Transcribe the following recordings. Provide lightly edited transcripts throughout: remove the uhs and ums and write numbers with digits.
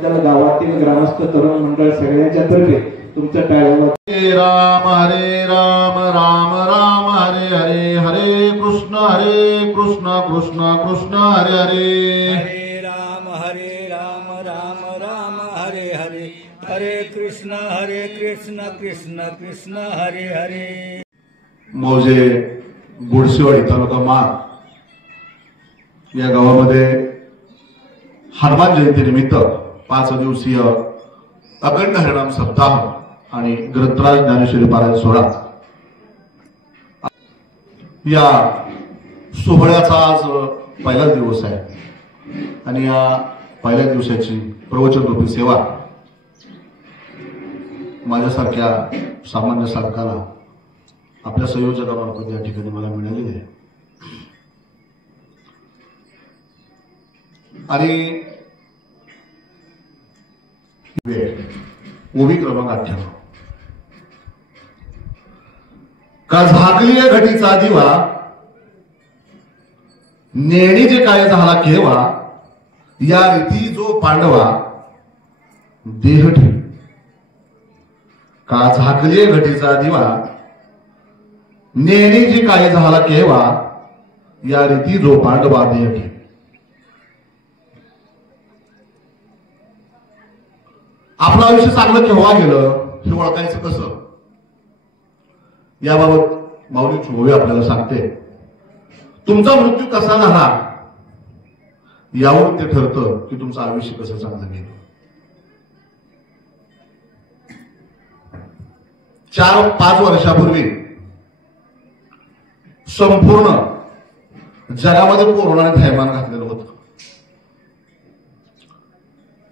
त्याबद्दल गावातील ग्रामस्थ तरुण मंडळ सगळ्यांच्या तर्फे तुमच्या टाळ्या. राम हरे राम राम राम हरे हरे हरे कृष्ण कृष्ण कृष्ण हरे हरे. हरे राम राम राम हरे हरे हरे कृष्ण कृष्ण कृष्ण हरे हरे. मौजे गुडसेवाडी तालुका माण या गावामध्ये हनुमान जयंतीनिमित्त 5 दिवसीय अखंड हरिनाम सप्ताह आणि ग्रंथराज ज्ञानेश्वरी पारायण सोहळा या सोहळ्याचा आज पहिलाच दिवस आहे आणि या पहिल्या दिवसाची प्रवचन रूपी सेवा माझ्यासारख्या सामान्य साधकाला आपल्या संयोजकामार्फत या ठिकाणी मला मिळालेली आहे. आणि ओवी क्रमांक 98. का झाकलीय घटीचा दिवा नेणी जे काय झाला केव्हा या रीती जो पांडवा देह ठेवी. का झाकलीय घटीचा दिवा नेणी जे काय झाला केव्हा या रीती जो पांडवा देह ठेवी. आपलं आयुष्य चांगलं केव्हा गेलं हे ओळखायचं कसं याबाबत माऊली चोवी आपल्याला सांगते. तुमचा मृत्यू कसा झाला यावर ते ठरतं की तुमचं आयुष्य कसं चांगलं गेलं. 4-5 वर्षापूर्वी संपूर्ण जगामध्ये कोरोनाने थैमान घातलेलं होतं.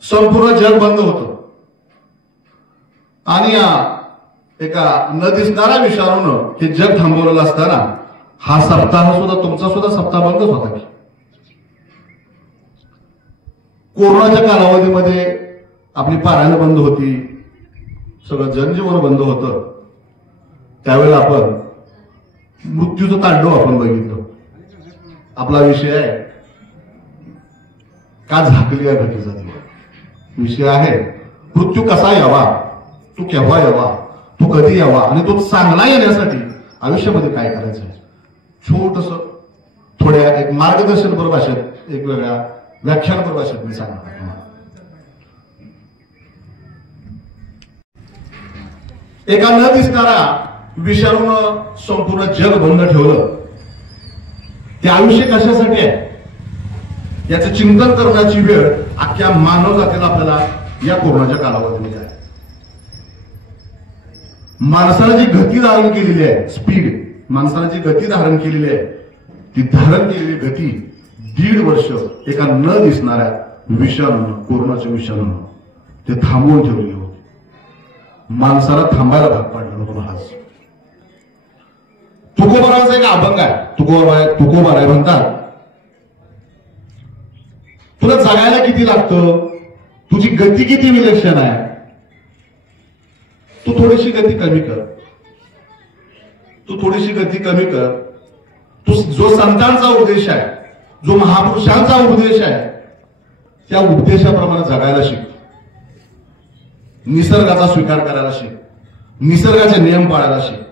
संपूर्ण जग बंद होतं आणि एका न दिसणाऱ्या विषाणूनं हे जग थांबवलेलं असताना हा सप्ताह सुद्धा तुमचा सुद्धा सप्ताह बंदच होता की. कोरोनाच्या कालावधीमध्ये आपली पारायणं बंद होती, सगळं जनजीवन बंद होतं. त्यावेळेला आपण मृत्यूचं तांडव आपण बघितलं. आपला विषय आहे का झाकली या घटीचा दिवा. विषय आहे मृत्यू कसा यावा, तू केव्हा यावा, तू कधी यावा आणि तो चांगला येण्यासाठी आयुष्यामध्ये काय करायचं आहे. छोटस थोड्या एक मार्गदर्शनपर भाषेत एक वेगळ्या व्याख्यानपर भाषेत मी सांगणार. एका न दिसणारा विषाणून संपूर्ण जग बंद ठेवलं. ते आयुष्य कशासाठी आहे याचं चिंतन करण्याची वेळ अख्ख्या मानव जातीला आपल्याला या कोरोनाच्या कालावधीमध्ये आहे. माणसाने जी गती धारण केलेली आहे, स्पीड, माणसाने जी गती धारण केलेली आहे ती धारण केलेली गती 1.5 वर्ष एका न दिसणाऱ्या विषाणून, कोरोनाच्या विषाणून ते थांबवून ठेवलेले होते. माणसाला थांबायला भाग पाडलं होतं महाराज. तुकोबाराचा एक अभंग आहे, तुकोबाराय म्हणतात तुला जगायला किती लागतं, तुझी गती किती विलक्षण आहे, तू थोडीशी गती कमी कर, तू थोडीशी गती कमी कर. तू जो संतांचा उपदेश आहे, जो महापुरुषांचा उपदेश आहे त्या उपदेशाप्रमाणे जगायला शिक. निसर्गाचा स्वीकार करायला शिक, निसर्गाचे नियम पाळायला शिक.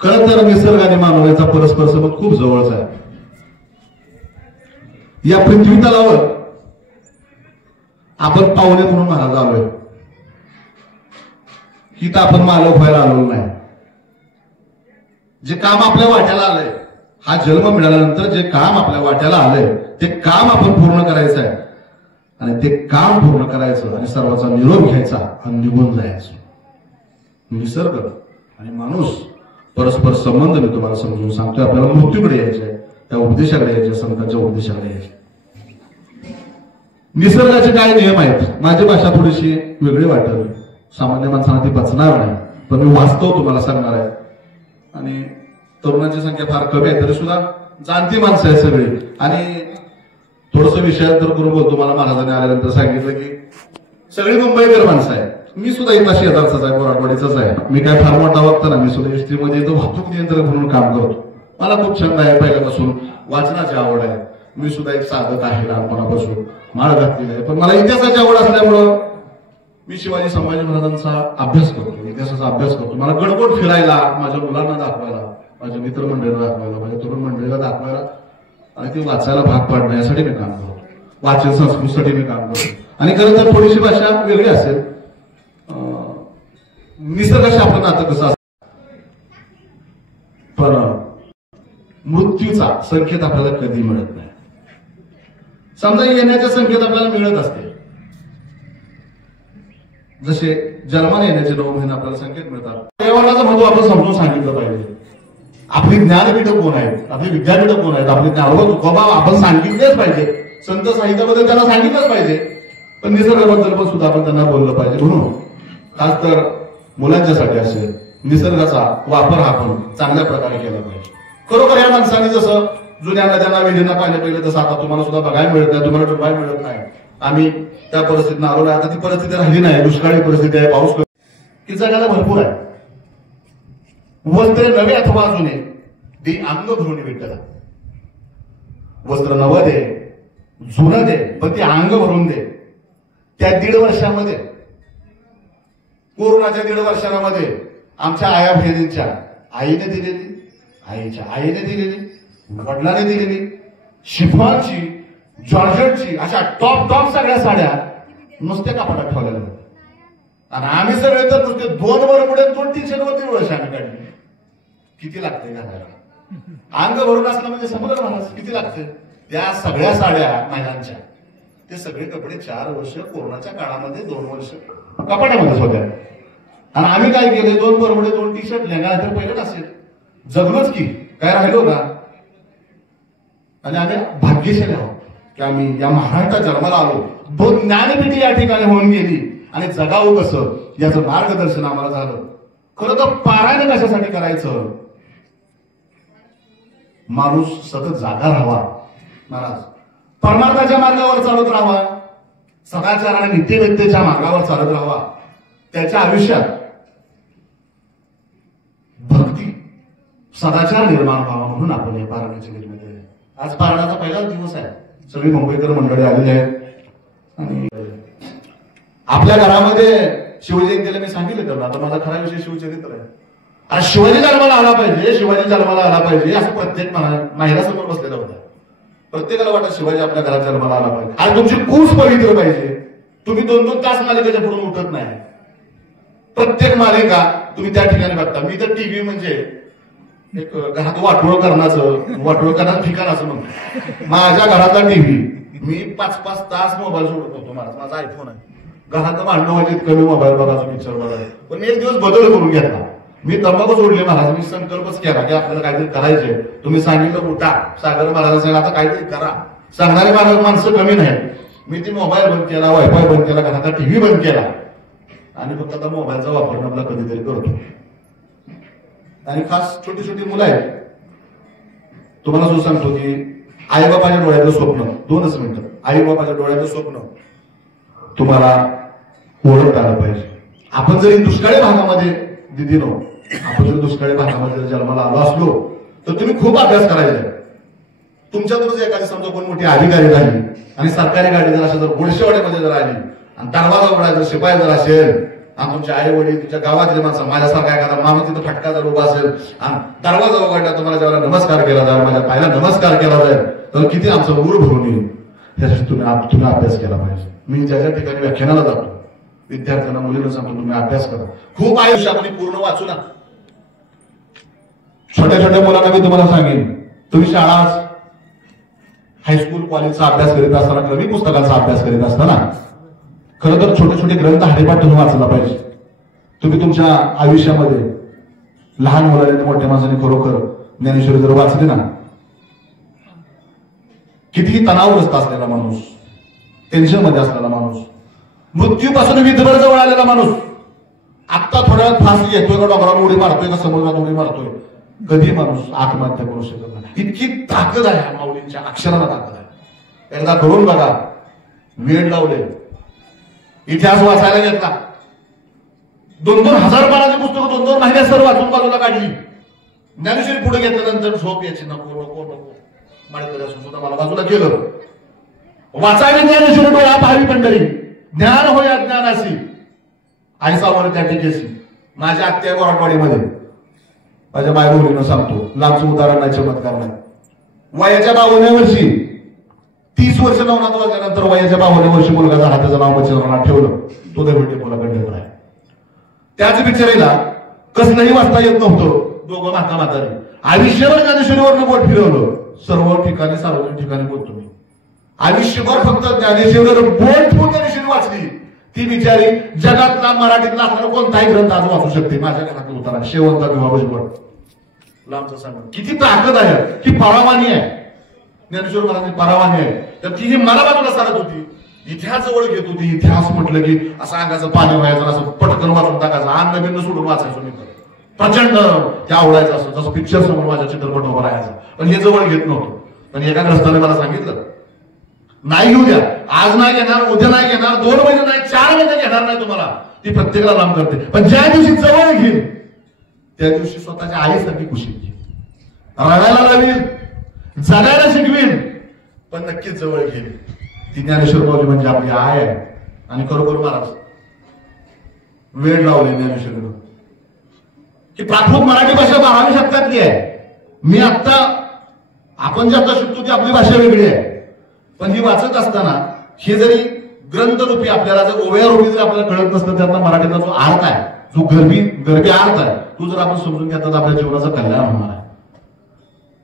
खरं तर निसर्ग आणि मानवाचा परस्पर संबंध खूप जवळचा आहे. या पृथ्वी तलावर आपण पाहुणे म्हणून महाराज आलोय, की तर आपण मालक व्हायला आलो नाही. जे काम आपल्या वाट्याला आलंय, हा जन्म मिळाल्यानंतर जे काम आपल्या वाट्याला आलंय ते काम आपण पूर्ण करायचं आहे आणि ते काम पूर्ण करायचं आणि सर्वांचा निरोप घ्यायचा आणि निघून जायचं. निसर्ग आणि माणूस परस्पर संबंध मी तुम्हाला समजून सांगतोय. आपल्याला मृत्यूकडे यायचंय, त्या उपदेशाकडे यायचे, संतांच्या उपदेशाकडे यायचे. निसर्गाचे काय नियम आहेत, माझी भाषा थोडीशी वेगळी वाटेल, सामान्य माणसांना ती पचणार नाही, पण मी वास्तव तुम्हाला सांगणार आहे. आणि तरुणांची संख्या फार कमी आहे तरी सुद्धा जाणती माणसं आहे सगळी. आणि थोडस विषयांतर करून बोलतो. मला महाराजांनी आल्यानंतर सांगितलं की सगळी मुंबईकर माणसं आहे. मी सुद्धा इथला शेजारचाच आहे, बोराटवाडीचाच आहे. मी काय फार मोठा वक्ता ना, मी सुद्धा एसटी मध्ये येतो, वाहतूक नियंत्रक म्हणून काम करतो. मला खूप छंद आहे पहिल्यापासून. वाचनाची आवड आहे. मी सुद्धा एक साधक आहे लहानपणापासून, माळ घातलेली आहे. पण मला इतिहासाची आवड असल्यामुळं मी शिवाजी संभाजी महाराजांचा अभ्यास करतो, इतिहासाचा अभ्यास करतो. मला गडकोट फिरायला, माझ्या मुलांना दाखवायला, माझ्या मित्रमंडळीला दाखवायला, माझ्या तरुण मंडळीला दाखवायला आणि ते वाचायला भाग पाडणं यासाठी मी काम करतो. वाचन संस्कृतीसाठी मी काम करतो. आणि खरं तर थोडीशी भाषा वेगळी असेल, निसर्गाशी आपलं नातं कसं असतं, पण मृत्यूचा संकेत आपल्याला कधी मिळत नाही. समजा येण्याचे संकेत आपल्याला मिळत असते, जसे जन्माने येण्याचे 9 महिने आपल्याला संकेत मिळतात. पर्यावरणाचं महत्व आपण समजून सांगितलं पाहिजे. आपली ज्ञानपीठ कोण आहेत, आपली विद्यापीठ कोण आहेत, आपले ज्ञानोबा तुकोबा आपण सांगितलेच पाहिजे. संत साहित्याबद्दल त्यांना सांगितलंच पाहिजे, पण निसर्गाबद्दल पण सुद्धा आपण त्यांना बोललं पाहिजे. म्हणून खास तर मुलांच्यासाठी असेल, निसर्गाचा वापर हा आपण चांगल्या प्रकारे केला पाहिजे. खरोखर या माणसांनी जसं जुन्या नद्यांना विहिरींना पाणी पिलं, तसं आता तुम्हाला सुद्धा बघायला मिळत नाही, तुम्हाला डुबायला मिळत नाही. आम्ही त्या परिस्थितीनं आलो नाही. आता ती परिस्थिती राहिली नाही. दुष्काळी परिस्थिती आहे, पाऊस की जगाला भरपूर आहे. वस्त्र नवे अथवा जुने दे अंग भरून विठ्ठला. वस्त्र नवं दे, जुनं दे, पण ते अंग भरून दे. त्या 1.5 वर्षामध्ये, कोरोनाच्या 1.5 वर्षांमध्ये आमच्या आया बहिणींच्या आईने दिलेली, आईच्या आईने दिलेली, वडिलांनी दिलेली शिफॉनची, जॉर्जेटची अशा टॉप सगळ्या साड्या नुसत्या कपाटात ठेवलेल्या होत्या. आणि आम्ही सगळे तर नुसते 2 बरमुडे 2 टी-शर्ट वर 1.5 वर्ष आम्ही काढली. किती लागते घालायला? अंग भरून असलं म्हणजे समजलं मला किती लागते. त्या सगळ्या साड्या महिलांच्या, ते सगळे कपडे 4 वर्ष कोरोनाच्या काळामध्ये 2 वर्ष कपाटामध्येच होत्या. आणि आम्ही काय केले, 2 बरमुडे 2 टी-शर्ट लेंगा तर पहिलं असेल, जगलोच की काय राहिलो का. आणि आम्ही भाग्यशाली आहोत की आम्ही या महाराष्ट्रात जन्माला आलो. 2 ज्ञानपीठी या ठिकाणी होऊन गेली आणि जगावं कसं याचं मार्गदर्शन आम्हाला झालं. खरं तर पारायण कशासाठी करायचं, माणूस सतत जागा राहावा, महाराज परमार्थाच्या मार्गावर चालत राहावा, सदाचार आणि नित्यवैद्यच्या मार्गावर चालत राहावा. त्याच्या आयुष्यात भक्ती सदाचार निर्माण व्हावा म्हणून आपण या पारायणाची निर्मिती आहे. आज पारायणाचा पहिलाच दिवस आहे. सगळी मुंबईकर मंडळी आलेली आहेत. आणि आपल्या घरामध्ये शिवजयंतीला मी सांगितलं तर आता माझा खरा विषय शिवचरित्र आहे. आज शिवाजी जन्माला आला पाहिजे, शिवाजी जन्माला आला पाहिजे असं प्रत्येक महिला समोर बसलेला होता. प्रत्येकाला वाटत शिवाजी आपल्या घरात जन्माला आला पाहिजे. आज तुमची कूस पवित्र पाहिजे. तुम्ही 2-2 तास मालिकेच्या पुढून उठत नाही. प्रत्येक मालिका तुम्ही त्या ठिकाणी बघता. मी तर टीव्ही म्हणजे एक घरात वाटोळ करण्याचं ठिकाण असं म्हणतो. माझ्या घरातला टीव्ही मी 5-5 तास मोबाईल सोडत होतो. माझा आयफोन आहे. घरात भांडणं व्हायचे, कमी मोबाईल बघायचो, पिक्चर बघायचो. पण मी एक दिवस बदल करून घेतला. मी तंबाखू सोडली महाराज. मी संकल्पच केला की आपल्याला काहीतरी करायचे. तुम्ही सांगितलं उठा, सागर महाराज सांगा आता काहीतरी करा. सांगणारे महाराज माणसं कमी नाहीत. मी ती मोबाईल बंद केला, वायफाय बंद केला, घराचा टीव्ही बंद केला आणि फक्त आता मोबाईलचा वापर आपला कधीतरी करतो. आणि खास छोटी छोटी मुलं आहेत. तुम्हाला जो सांगतो की आईबापाच्या डोळ्याचं स्वप्न, 2च मिनिटं, आईबापाच्या डोळ्याचं स्वप्न तुम्हाला ओळखता आलं पाहिजे. आपण जरी दुष्काळी भागामध्ये दिदीनो, आपण जर दुष्काळी भागामध्ये जन्माला आलो असलो तर तुम्ही खूप अभ्यास करायचा. तुमच्यातूनच एखादी समजा कोण मोठी अधिकारी झाली आणि सरकारी गाडी जर अशा जर गोडशेवाड्यामध्ये जर आली आणि दरवाजा उघडा जर शिपाई जर असेल आणि तुमचे आई वडील तुमच्या गावातले माणसं माझ्यासारखा एखादा माणूस तिथं फटका जर उभा असेल आणि दरवाजा उघडला तुम्हाला जेव्हा नमस्कार केला जाईल, माझ्या पायाला नमस्कार केला जाईल तर किती आमचं ऊर भरून येईल. त्यासाठी तुम्ही अभ्यास केला पाहिजे. मी ज्या ज्या ठिकाणी व्याख्यानाला जातो विद्यार्थ्यांना मुलींना सांगतो तुम्ही अभ्यास करा. खूप आयुष्यामध्ये पूर्ण वाचू ना. छोट्या छोट्या मुलांना मी तुम्हाला सांगेन, तुम्ही शाळा हायस्कूल कॉलेजचा अभ्यास करीत असताना, कमी पुस्तकांचा अभ्यास करीत असताना खरं तर छोटे छोटे ग्रंथ हरिपाठ तुम्ही वाचला पाहिजे. तुम्ही तुमच्या आयुष्यामध्ये लहान मुलांनी मोठ्या माणसाने खरोखर ज्ञानेश्वरी जर वाचली ना, कितीही तणावग्रस्त असलेला माणूस, टेन्शन मध्ये असलेला माणूस, मृत्यूपासून विधभर जवळ आलेला माणूस आता थोड्या वेळात फास घेतोय का, डोंगरावर उडी मारतोय का, समुद्रात उडी मारतोय, कधी माणूस आत्महत्या करू शकत नाही. इतकी ताकद आहे माऊलींच्या अक्षराला, ताकद आहे. एकदा करून बघा. वेळ लावले, इतिहास वाचायला घेतला, 2-2 हजार पानाची पुस्तकं 2-2 महिन्यात सर्व वाचून बाजूला काढली. ज्ञानेश्वरी पुढे घेतल्यानंतर झोप यायची, नको नको नको. माळकरी असून सुद्धा मला बाजूला केलं. वाचावी ज्ञानेश्वरी डोळा पाहावी पंढरी, ज्ञान होय अज्ञानासी आईसावर त्या टिकेसी. माझ्या आत्या गोराटवाडीमध्ये माझ्या मायबहिणीनं सांगतो, लांबचं उदाहरण नाही, चमत्कार नाही. वयाच्या 52व्या वर्षी 30 वर्ष नवनाथ वाजल्यानंतर वयाच्या 52व्या वर्षी मुलगाचा हाताचं नाव बचेंद्रनाथ ठेवलं. तो दैवटे मुला कंडेकर आहे. त्याच बिचारीला कसलंही वाचता येत नव्हतं. दोघं माता म्हातारी आयुष्यभर ज्ञानेश्वरीवरनं बोट फिरवलं. सर्व ठिकाणी सार्वजनिक ठिकाणी बोलतो मी. आयुष्यभर फक्त ज्ञानेश्वरीवर बोट ठेवून ज्ञानेश्वरी वाचली. ती बिचारी जगातला मराठीतला असणारा कोणताही ग्रंथ आज वाचू शकते. माझ्या घरात उतारा शेवंता विवाह भजवळ लांबचं सांग किती ताकद आहे, की परावानी आहे. ज्ञानेश्वर महाराजांची परावानी आहे. तर ती जी मला बाजूला सारत होती, इतिहास जवळ घेत होती. इतिहास म्हटलं की असं अंगाचं पाणी व्हायचं, असं पटकन वाचून टाकायचं, अंग बिंग सोडून वाचायचो मी. प्रचंड ते आवडायचं असं, जसं पिक्चर समोर माझ्या चित्रपट उभं राहायचं. पण हे जवळ घेत नव्हतं. पण एका ग्रस्ताने मला सांगितलं, नाही घेऊ द्या, आज नाही घेणार, उद्या नाही घेणार, 2 महिने नाही, 4 महिने घेणार नाही तुम्हाला. ती प्रत्येकाला लांब करते. पण ज्या दिवशी जवळ घेईल त्या दिवशी स्वतःच्या आईसारखी खुशी घेईल, रडायला लावेल, जगायला शिकवेल, पण नक्कीच जवळ घेईल. ती ज्ञानेश्वर माऊली म्हणजे आपली आई आहे. आणि खरोखर महाराज वेळ लावले ज्ञानेश्वरीनं, की प्राथमिक मराठी भाषा 12व्या शतकातली आहे. मी आता आपण जे आता शिकतो ती आपली भाषा वेगळी आहे. पण ही वाचत असताना हे जरी ग्रंथरूपी आपल्याला जर ओव्या रूपी जर आपल्याला कळत नसतं, त्यातला मराठीचा जो अर्थ आहे, जो गरबी अर्थ आहे, तो जर आपण समजून घेतला तर आपल्या जीवनाचं कल्याण होणार आहे.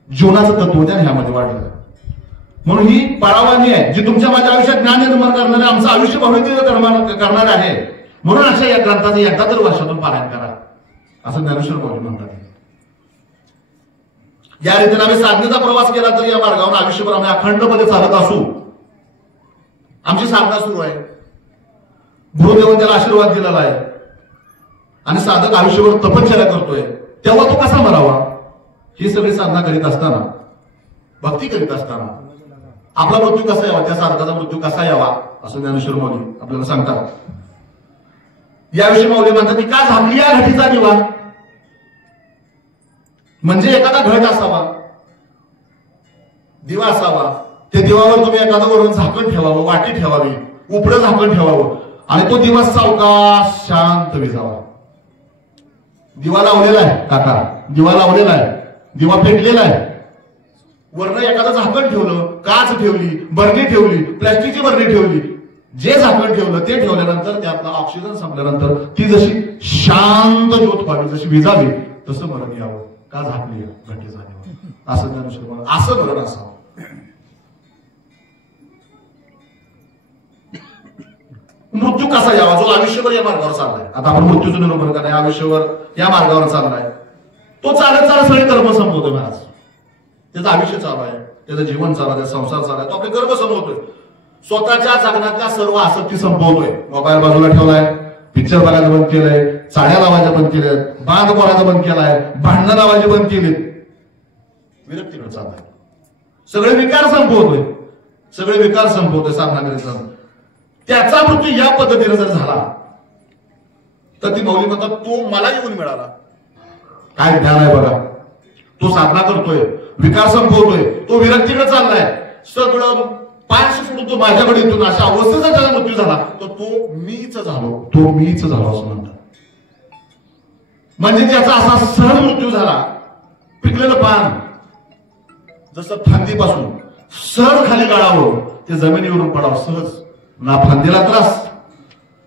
जीवनाचं तत्वज्ञान ह्यामध्ये वाढलं. म्हणून ही परावानी आहे जी तुमच्या माझ्या आयुष्यात ज्ञान निर्माण करणारे, आमचं आयुष्य भविष्य करणार आहे. म्हणून अशा या ग्रंथाचं एकदा तर वर्षातून पारायण करा, असं ज्ञानेश्वर माऊली म्हणतात. या रीतीने आम्ही साधनेचा प्रवास केला तर या मार्गावर आयुष्यभर आम्ही अखंडपणे चालत असू. आमची साधना सुरू आहे. गुरुदेवन त्याला आशीर्वाद दिलेला आहे. आणि साधक आयुष्यभर तपश्चर्या करतोय, तेव्हा तो कसा मरावा? ही सगळी साधना करीत असताना, भक्ती करीत असताना आपला मृत्यू कसा यावा, त्या साधकाचा मृत्यू कसा यावा, असं ज्ञानेश्वर माऊली आपल्याला सांगतात. याविषयी माऊली म्हणतात की का झाकली या घटीचा दिवा, म्हणजे एखादा घट असावा, दिवा असावा, त्या दिवावर तुम्ही एखादं वरून झाकण ठेवावं, वाटी ठेवावी, उपडं झाकण ठेवावं, आणि तो दिवा सावकाश शांत विजावा. दिवा लावलेला आहे काका, दिवा लावलेला आहे, दिवा पेटलेला आहे, वरनं एखादं झाकण ठेवलं, काच ठेवली, बरणी ठेवली, प्लॅस्टिकची बरणी ठेवली, जे झाकण ठेवलं ते ठेवल्यानंतर त्यातला ऑक्सिजन संपल्यानंतर ती जशी शांत ज्योत व्हावी, जशी विजावी, तसं मरण यावं. का झाकली घटी झाली, असं ज्ञानेश्वर असं मरण असावं. मृत्यू कसा यावा, जो आयुष्यभर या मार्गावर चाललाय. आता आपण मृत्यूचं निरूपण करणार, आयुष्यभर या मार्गावर चाललाय, तो चालत चालत सगळे कर्म संपवतोय महाराज. त्याचं आयुष्य चालू आहे, त्याचं जीवन चालू आहे, संसार चालू आहे, तो आपले कर्म संपवतोय, स्वतःच्या जगण्यातल्या सर्व आसक्ती संपवतोय. मोबाईल बाजूला ठेवलाय, पिक्चर बघायला बंद केलंय, चाड्या लावायच्या बंद केल्यात, बांध कोरायचं बंद केलाय, भांडणं लावायची बंद केलीत, विरक्तीकडे चाललाय, सगळे विकार संपवतोय, सगळे विकार संपवतोय साधना करीत. त्याचा मृत्यू या पद्धतीने जर झाला तर ती माऊली म्हणतात तो मला येऊन मिळाला. काय ज्ञान आहे बघा. तो साधना करतोय, विकार संपवतोय, तो विरक्तीकडे चाललाय, सगळं पार्श्व सोडून तो माझ्याकडे येतो. अशा अवस्थेचा त्याचा मृत्यू झाला तर तो मीच झालो, तो मीच झालो असं म्हणतात. म्हणजे त्याचा असा सहज मृत्यू झाला. पिकलेलं पान जसं फांदीपासून सहज खाली गाळावं, ते जमिनीवरून पडावं सहज, ना फांदीला त्रास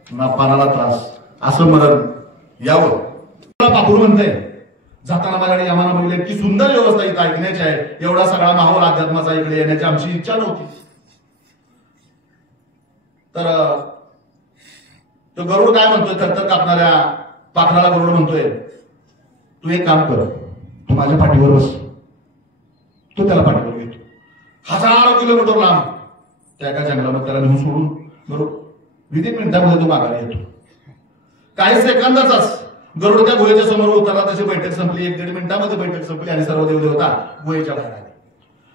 ना पानाला त्रास, असं मरण यावं. पापूर म्हणते जाताना माझ्याकडे यामाना बघितले की सुंदर व्यवस्था इथं ऐकण्याची आहे, एवढा सगळा माहोल अध्यात्माचा इकडे येण्याची आमची इच्छा नव्हती. तर तो गरुड काय म्हणतोय, थरथर कापणाऱ्या पाखराला गरुड म्हणतोय तू एक काम कर, तू माझ्या पाठीवर बस. तो त्याला पाठीवर घेतो. 1000 किलोमीटर लांब त्या एका जंगलामध्ये त्याला नेऊन सोडून गरुड विधिक मिनिटामध्ये तो माघारी येतो. काही सेकंदाचाच गरुड त्या गुहेच्या समोर उतरला, तशी बैठक संपली. 1-1.5 मिनिटामध्ये बैठक संपली आणि सर्व देवदेवता गुहेच्या बाहेर आले.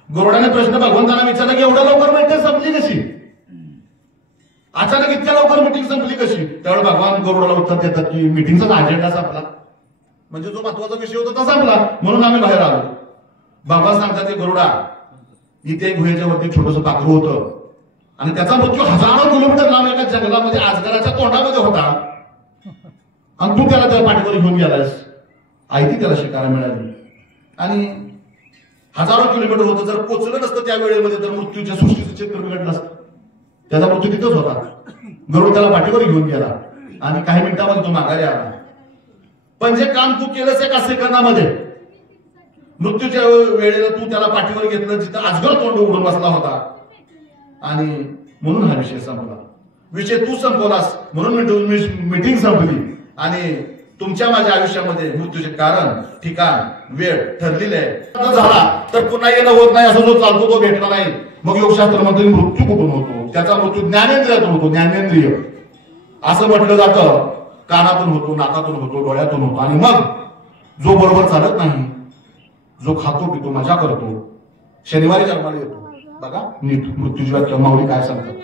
गरुडाने प्रश्न भगवंतांना विचारला की एवढ्या लवकर बैठक संपली कशी, अचानक इतक्या लवकर मीटिंग संपली कशी. त्यावेळी भगवान गरुडाला उत्तर देतात की मीटिंगचा अजेंडा संपला, म्हणजे जो महत्वाचा विषय होता तो संपला, म्हणून आम्ही बाहेर आलो. भगवान सांगतात की गरुडा इथे एक गुहेच्या वरती छोटंसं पाखरू होतं आणि त्याचा मृत्यू हजारो किलोमीटर लांब एका जंगलामध्ये अजगराच्या तोंडामध्ये होता आणि तू त्याला त्या पाठीवर घेऊन गेलास. आयती त्याला शिकायला मिळाली आणि हजारो किलोमीटर होतं. जर पोचलं नसतं त्या वेळेमध्ये तर मृत्यूच्या सृष्टीचं चित्र बिघडलं असतं. त्याचा मृत्यू तिथंच होता. गरुड त्याला पाठीवर घेऊन गेला आणि काही मिनिटांमध्ये तो माघारी आला. पण जे काम तू केलंस एका सेकंदामध्ये, मृत्यूच्या वेळेला तू त्याला पाठीवर घेतलं जिथं अजगर तोंड उघडून बसला होता आणि म्हणून हा विषय संपला. विषय तू संपवलास म्हणून मीटिंग संपली आणि तुमच्या माझ्या आयुष्यामध्ये मृत्यूचे कारण, ठिकाण, वेळ ठरलेले आहे. झाला तर पुन्हा येणं होत नाही, असं जो चालतो तो भेटला नाही. मग योगशास्त्र म्हणतो मृत्यू कुठून होतो? त्याचा मृत्यू ज्ञानेंद्रियातून होतो. ज्ञानेंद्रिय असं म्हटलं जातं, कानातून होतो, नाकातून होतो, डोळ्यातून होतो. आणि मग जो बरोबर चालत नाही, जो खातो पितो, मजा करतो, शनिवारी जन्माला येतो. बघा नीट मृत्यूची व्याख्या माऊली काय सांगतात.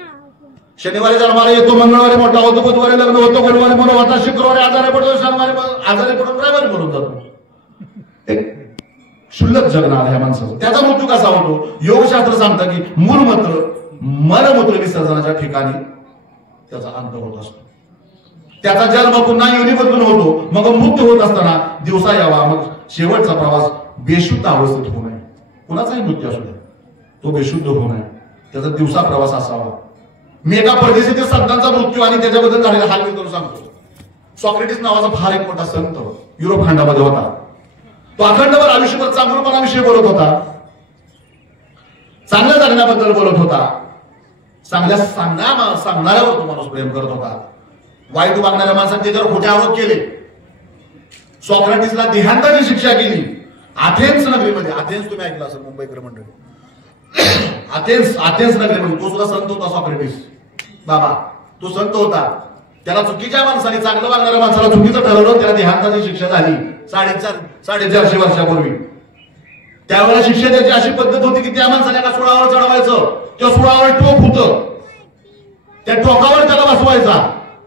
शनिवारी जन्माला येतो, मंगळवारी मोठा होतो, बुधवारी लग्न होतो, गुरुवारी म्हणून होता, शुक्रवारी आजारी पडतो, शनिवारी आजारी पडून रविवारी म्हणून जातो. एक क्षुल्लक जगन आलं ह्या माणसाचं. त्याचा मृत्यू कसा होतो? योगशास्त्र सांगतं की मूलमूत्र मलमूत्र विसर्जनाच्या ठिकाणी त्याचा अंत होत असतो. त्याचा जन्म पुन्हा योनी बदलून होतो. मग मृत्यू होत असताना दिवसा यावा, मग शेवटचा प्रवास बेशुद्ध अवस्थेत होऊ नये. कुणाचाही मृत्यू असू द्या, तो बेशुद्ध होऊ नये, त्याचा दिवसा प्रवास असावा. मी एका परदेशातील संतांचा मृत्यू आणि त्याच्याबद्दल झालेला हाल मी करून सांगतो. सॉक्रेटिस नावाचा फार एक मोठा संत युरोप खंडामध्ये होता. तो अखंडभर आयुष्यभर चांगुलपणाविषयी बोलत होता, चांगल्या जगण्याबद्दल बोलत होता, चांगल्या सांगणाऱ्यावर तो माणूस प्रेम करत होता. वाईट वागणाऱ्या माणसाने त्याच्यावर खोटे आरोप केले. सॉक्रेटिसला देहांताची शिक्षा केली. अथेन्स नगरीमध्ये, अथेन्स तुम्ही ऐकलं असेल मुंबईकर मंडळी, अथेन्स नगरीमध्ये तो सुद्धा संत होता. सॉक्रेटिस बाबा तो संत होता. त्याला चुकीच्या माणसाने, चांगलं वागणाऱ्या माणसाला चुकीचं ठरवलं, त्याला देहांताची शिक्षा झाली 450 वर्षापूर्वी. त्यावेळेला शिक्षा द्यायची अशी पद्धत होती की त्या माणसाने एका सुळावर चढवायचं, त्या सुळावर टोक होतं, त्या टोकावर त्याला बसवायचा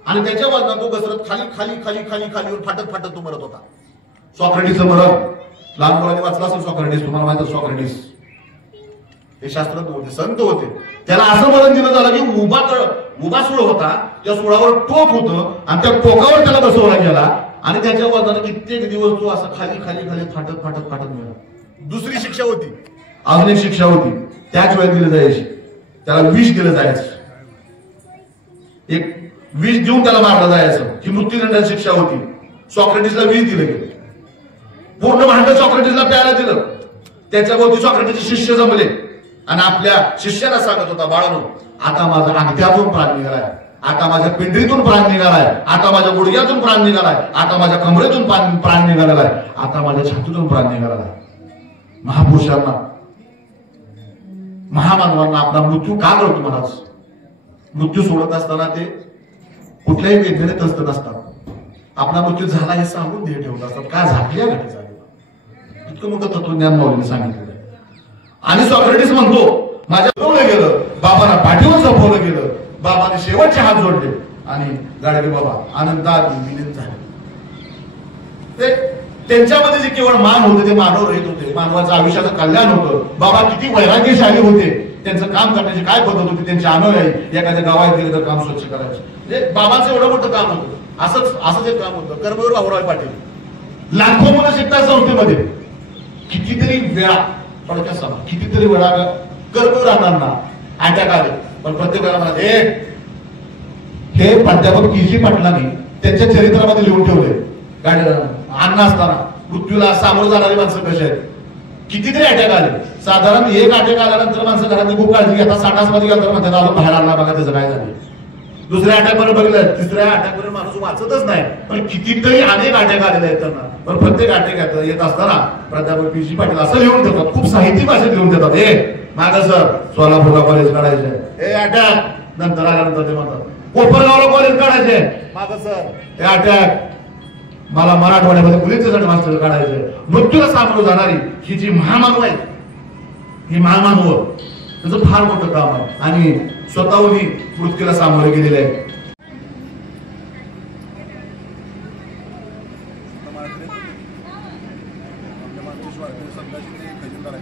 आणि त्याच्या वजनात तो घसरत खाली खाली खाली खाली खालीवर फाटत फाटत तो मरत होता. सॉक्रेटिसचं मरण लहान मुलांनी वाचला असेल. सॉक्रेटिस तुम्हाला माहिती, सॉक्रेटिस हे शास्त्रज्ञ होते, संत होते. त्याला असं मरण दिलं झालं की उभा सूळ होता, त्या सुळावर टोक होतं आणि त्या टोकावर त्याला बसवला गेला आणि त्याच्या वजनाने कित्येक दिवस तो असं खाली खाली खाली फाटत फाटत फाटत मिळाला. दुसरी शिक्षा होती, अजून एक शिक्षा होती, त्याच वेळेत दिली जायची. त्याला विष दिलं जायचं, एक विष देऊन त्याला मारलं जायचं. ही मृत्यूदंडाची शिक्षा होती. सॉक्रेटिसला विष दिलं गेलं, पूर्ण भांड सॉक्रेटिसला प्यायला दिलं. त्याच्यावरती सॉक्रेटिसचे शिष्य जमले आणि आपल्या शिष्याला सांगत होता, बाळांनो आता माझा अंगठ्यातून प्राण निघालाय, आता माझ्या पिंडीतून प्राण निघालाय, आता माझ्या गुडघ्यातून प्राण निघालाय, आता माझ्या कमरेतून प्राण निघालेला आहे, आता माझ्या छातीतून प्राण निघालेला आहे. महापुरुषांना, महामानवांना आपला मृत्यू का कळतो? महाराज मृत्यू सोडत असताना ते कुठल्याही वेदनेत त्रस्त नसतात. आपला मृत्यू झाला हे सांगून ध्येय ठेवत असतात. का झाली या घटी झाली, इतकं मोठं तत्वज्ञान माऊलीने सांगितलं. आणि सॉक्रेटिस म्हणतो, माझ्या झोपवलं गेलं, बाबांना पाठीवर झोपवलं गेलं, बाबाने शेवटचे हात जोडले आणि गाडगे बाबा आनंदात विलीन झाले. ते त्यांच्यामध्ये जे केवळ मान होते ते मानव रहित होते, मानवाचं आयुष्याचं कल्याण होतं. बाबा किती वैराग्यशाली होते, त्यांचं काम करण्याची काय पद्धत होती, त्यांची अनुयायी एखाद्या गावात गेले तर काम स्वच्छ करायचे. म्हणजे बाबांचं एवढं मोठं काम होतं. असंच एक काम होतं. कर्मवीर भाऊराव पाटील लाखो मुलं शिकतात संस्थेमध्ये. कितीतरी वेळा कितीतरी वेळा कर्मवीर राहताना अटॅक आले, पण प्रत्येक वेळा म्हणा हे प्राध्यापक की.जी. पाटलांनी त्यांच्या चरित्रामध्ये लिहून ठेवले. अन्न असताना मृत्यूला सामोरं जाणारी माणसं कशी आहेत. कितीतरी अटॅक आले. साधारण एक अटॅक आल्यानंतर माणसं घरातली खूप काळजी घेतात. संडासमध्ये गेलं तर म्हणतात आलो बाहेर आला बघा त्याचं काय झालं. दुसऱ्या अटॅक मध्ये बघितलं, तिसऱ्या अटॅक मध्ये माणूस वाचतच नाही. पण कितीतरी अनेक अटॅक आलेले आहेत त्यांना. पण प्रत्येक अटॅक येत असताना प्राध्यापक पी.जी. पाटील असं लिहून देतात, खूप साहित्य भाषेत लिहून देतात. हे माग सर सोलापूरला कॉलेज काढायचे, हे अटॅक नंतर आल्यानंतर ते म्हणतात कोपरगावला कॉलेज काढायचे, माग सर हे अटॅक मला मराठवाड्यामध्ये मुलींच्यासाठी मास्टर काढायचे. मृत्यूला सामोरं जाणारी ही जी महामानव आहे, ही महामानव त्याचं फार मोठं काम आहे आणि स्वतःहून मृत्यूला सामोरे गेलेले आहे. आपल्या